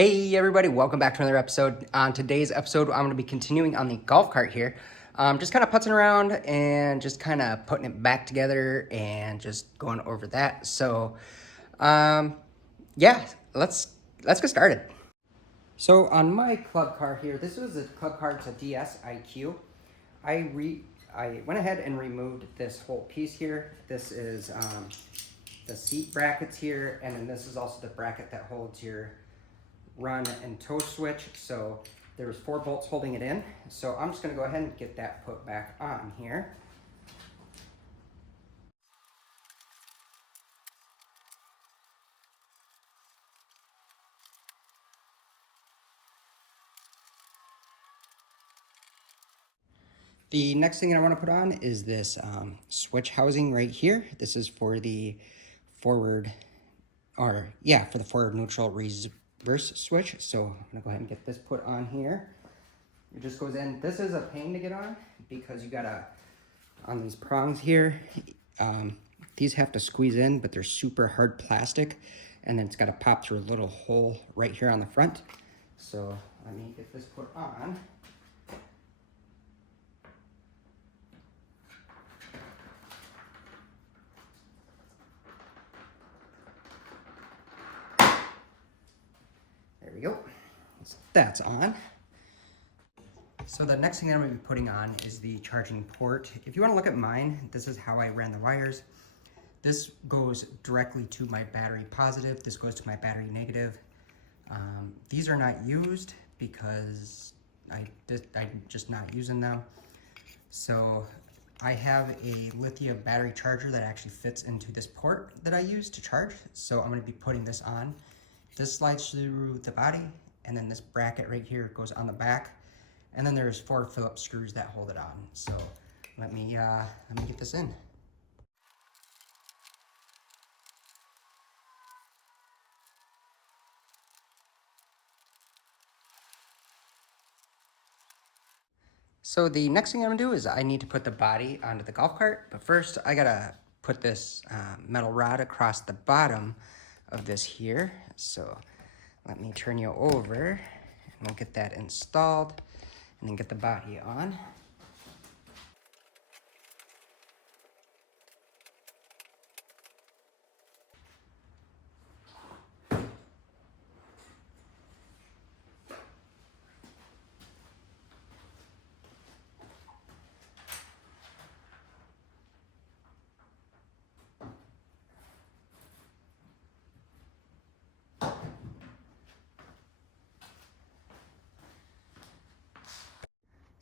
Hey everybody, welcome back to another episode. On today's episode, I'm going to be continuing on the golf cart here. Just kind of putzing around and just kind of putting it back together and just going over that. So, yeah, let's get started. So on my club car here, this was a club car, it's a DS IQ. I went ahead and removed this whole piece here. This is the seat brackets here, and then this is also the bracket that holds your run and toe switch. So there's 4 bolts holding it in. So I'm just going to go ahead and get that put back on here. The next thing I want to put on is this switch housing right here. This is for the forward neutral reverse switch. So I'm gonna go ahead and get this put on here. It just goes in. This is a pain to get on because you gotta, on these prongs here, these have to squeeze in, but they're super hard plastic, and then it's gotta pop through a little hole right here on the front. So let me get this put on. There we go. That's on. So the next thing I'm going to be putting on is the charging port. If you want to look at mine, this is how I ran the wires. This goes directly to my battery positive. This goes to my battery negative. These are not used because I'm just not using them. So I have a lithium battery charger that actually fits into this port that I use to charge. So I'm going to be putting this on. This slides through the body, and then this bracket right here goes on the back. And then there's 4 Phillips screws that hold it on. So let me get this in. So the next thing I'm gonna do is I need to put the body onto the golf cart, but first I gotta put this metal rod across the bottom of this here. So let me turn you over and we'll get that installed and then get the body on.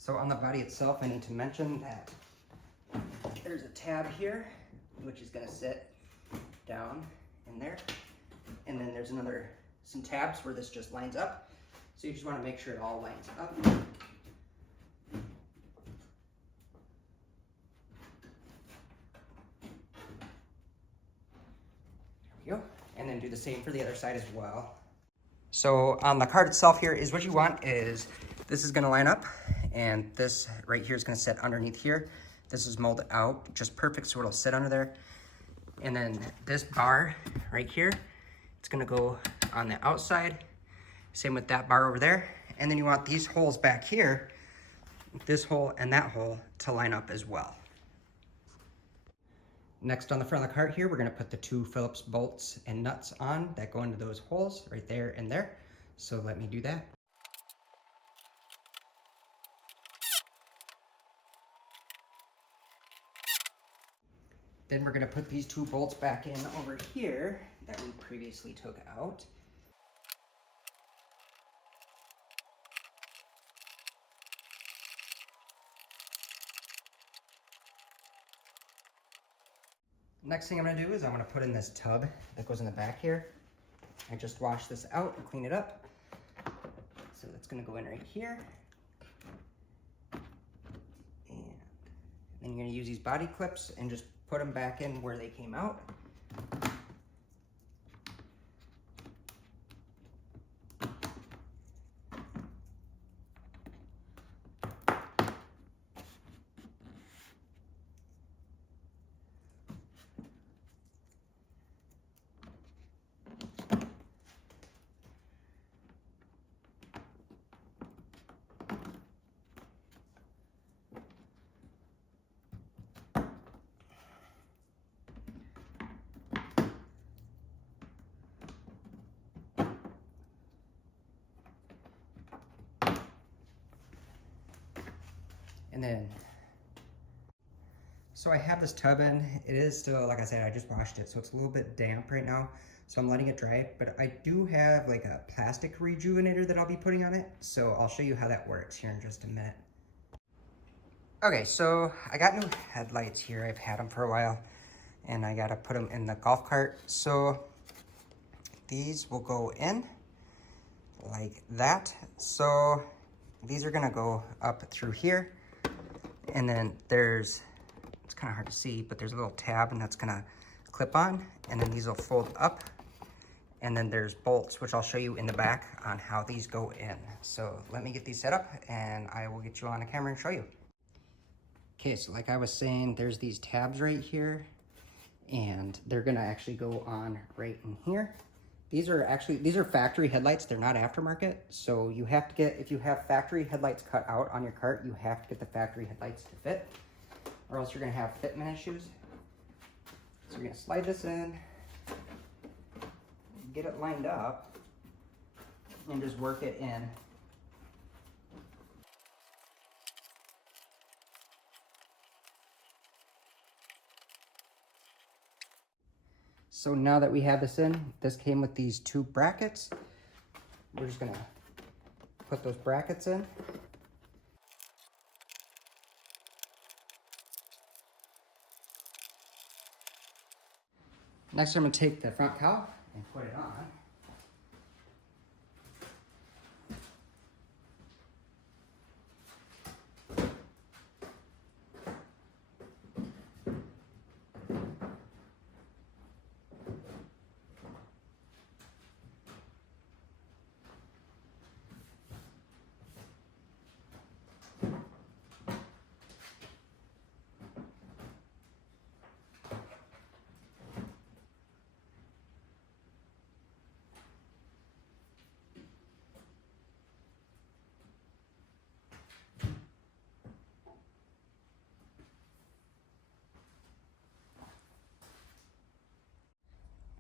So on the body itself, I need to mention that there's a tab here, which is gonna sit down in there. And then there's some tabs where this just lines up. So you just wanna make sure it all lines up. There we go. And then do the same for the other side as well. So on the card itself here is what you want is, this is gonna line up, and this right here is gonna sit underneath here. This is molded out just perfect, so it'll sit under there. And then this bar right here, it's gonna go on the outside. Same with that bar over there. And then you want these holes back here, this hole and that hole, to line up as well. Next on the front of the cart here, we're gonna put the 2 Phillips bolts and nuts on that go into those holes right there and there. So let me do that. Then we're gonna put these 2 bolts back in over here that we previously took out. Next thing I'm gonna do is I'm gonna put in this tub that goes in the back here. I just washed this out and clean it up. So that's gonna go in right here. And then you're gonna use these body clips and just put them back in where they came out. And then, so I have this tub in. It is still, like I said, I just washed it, so it's a little bit damp right now. So I'm letting it dry, but I do have like a plastic rejuvenator that I'll be putting on it. So I'll show you how that works here in just a minute. Okay, so I got new headlights here. I've had them for a while, and I gotta put them in the golf cart. So these will go in like that. So these are gonna go up through here, and then there's, it's kind of hard to see, but there's a little tab, and that's gonna clip on, and then these will fold up, and then there's bolts, which I'll show you in the back on how these go in. So let me get these set up, and I will get you on the camera and show you. Okay, so like I was saying, there's these tabs right here, and they're gonna actually go on right in here. These are factory headlights, they're not aftermarket. So you have to get, if you have factory headlights cut out on your cart, you have to get the factory headlights to fit, or else you're gonna have fitment issues. So you're gonna slide this in, get it lined up, and just work it in. So now that we have this in, this came with these two brackets. We're just gonna put those brackets in. Next, I'm gonna take the front cowl and put it on.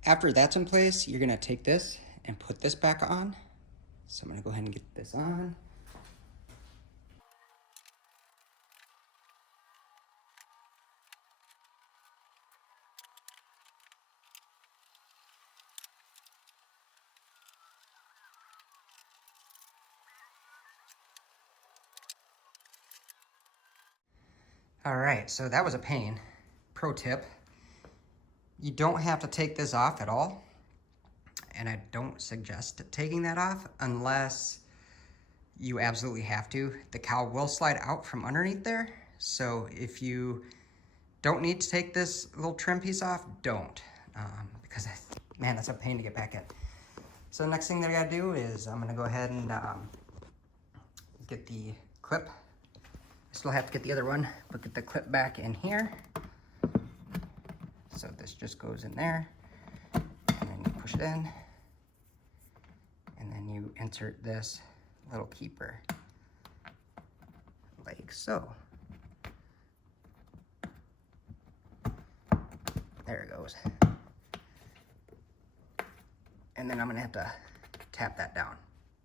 After that's in place, you're gonna take this and put this back on. So I'm gonna go ahead and get this on. All right, so that was a pain. Pro tip, you don't have to take this off at all. And I don't suggest taking that off unless you absolutely have to. The cowl will slide out from underneath there. So if you don't need to take this little trim piece off, don't. Because, man, that's a pain to get back in. So the next thing that I gotta do is I'm gonna go ahead and get the clip. I still have to get the other one, but get the clip back in here. So this just goes in there, and then you push it in, and then you insert this little keeper, like so. There it goes. And then I'm gonna have to tap that down.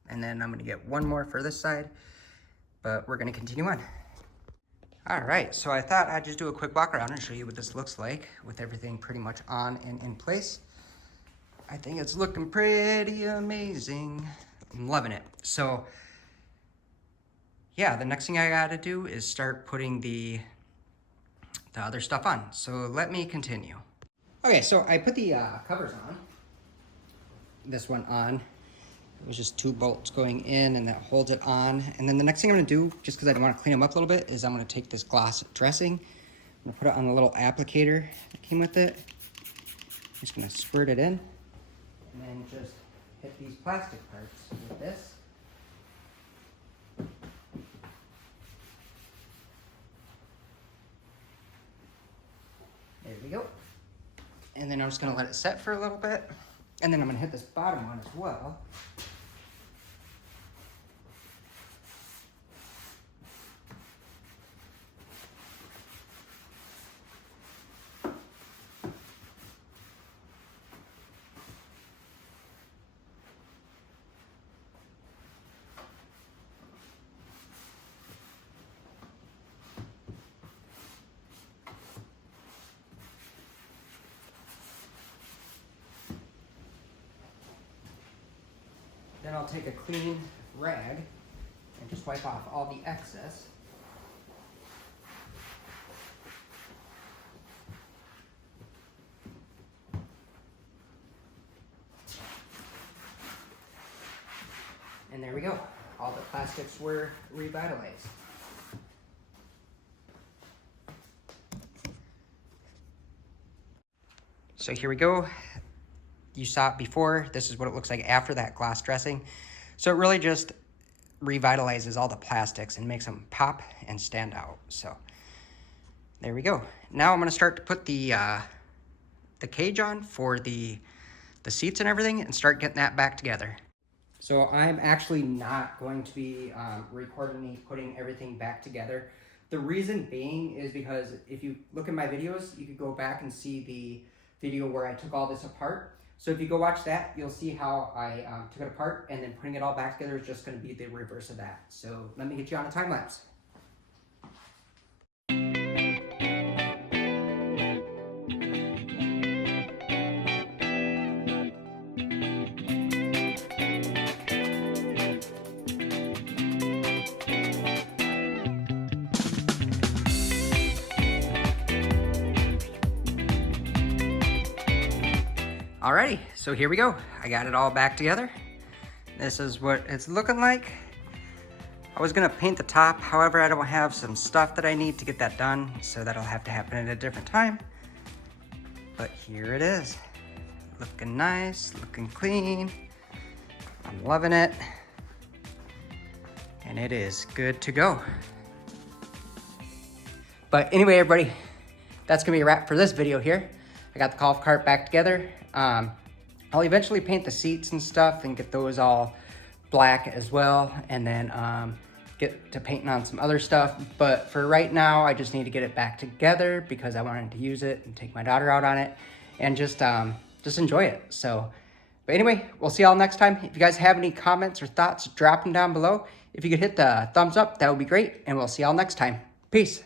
And then I'm gonna get one more for this side, but we're gonna continue on. All right, so I thought I'd just do a quick walk around and show you what this looks like with everything pretty much on and in place. I think it's looking pretty amazing. I'm loving it. So yeah, the next thing I gotta do is start putting the other stuff on. So let me continue. Okay, so I put the covers on. This one on. It was just two bolts going in, and that holds it on. And then the next thing I'm gonna do, just because I want to clean them up a little bit, is I'm gonna take this gloss dressing. I'm gonna put it on the little applicator that came with it. I'm just gonna squirt it in, and then just hit these plastic parts with this. There we go. And then I'm just gonna let it set for a little bit. And then I'm gonna hit this bottom one as well. Then I'll take a clean rag and just wipe off all the excess. And there we go. All the plastics were revitalized. So here we go. You saw it before. This is what it looks like after that gloss dressing. So it really just revitalizes all the plastics and makes them pop and stand out. So there we go. Now I'm gonna start to put the cage on for the seats and everything and start getting that back together. So I'm actually not going to be recording me putting everything back together. The reason being is because if you look at my videos, you could go back and see the video where I took all this apart. So if you go watch that, you'll see how I took it apart, and then putting it all back together is just going to be the reverse of that. So let me get you on a time lapse. Alrighty, so here we go. I got it all back together. This is what it's looking like. I was gonna paint the top, however, I don't have some stuff that I need to get that done, so that'll have to happen at a different time. But here it is. Looking nice, looking clean. I'm loving it. And it is good to go. But anyway, everybody, that's gonna be a wrap for this video here. I got the golf cart back together. I'll eventually paint the seats and stuff and get those all black as well, and then get to painting on some other stuff. But for right now, I just need to get it back together because I wanted to use it and take my daughter out on it and just enjoy it. So, but anyway, we'll see y'all next time. If you guys have any comments or thoughts, drop them down below. If you could hit the thumbs up, that would be great, and we'll see y'all next time. Peace.